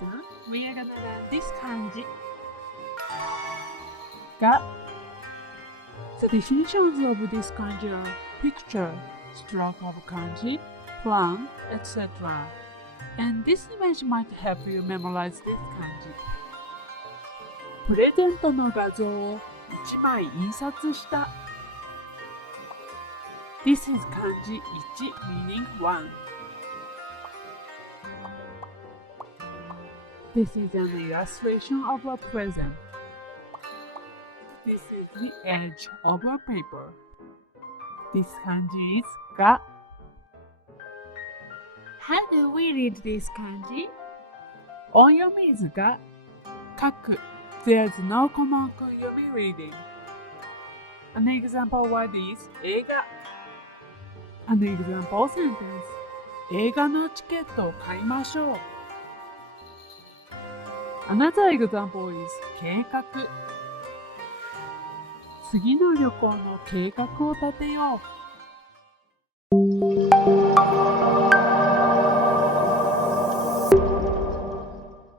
lesson, we are gonna learn this kanji. Ga. The definitions of this kanji are picture, stroke of kanji, plan, etc. And this image might help you memorize this kanji. プレゼントの画像を1枚印刷した。This is kanji 1 meaning 1. This is an illustration of a present. This is the edge of a paper. This kanji is ga. How do we read this kanji? Onyomi is ga. Kaku. There's no common kunyomi reading. An example word is 映画. An example sentence. 映画のチケットを買いましょう. Another example is 計画. 次の旅行の計画を立てよう.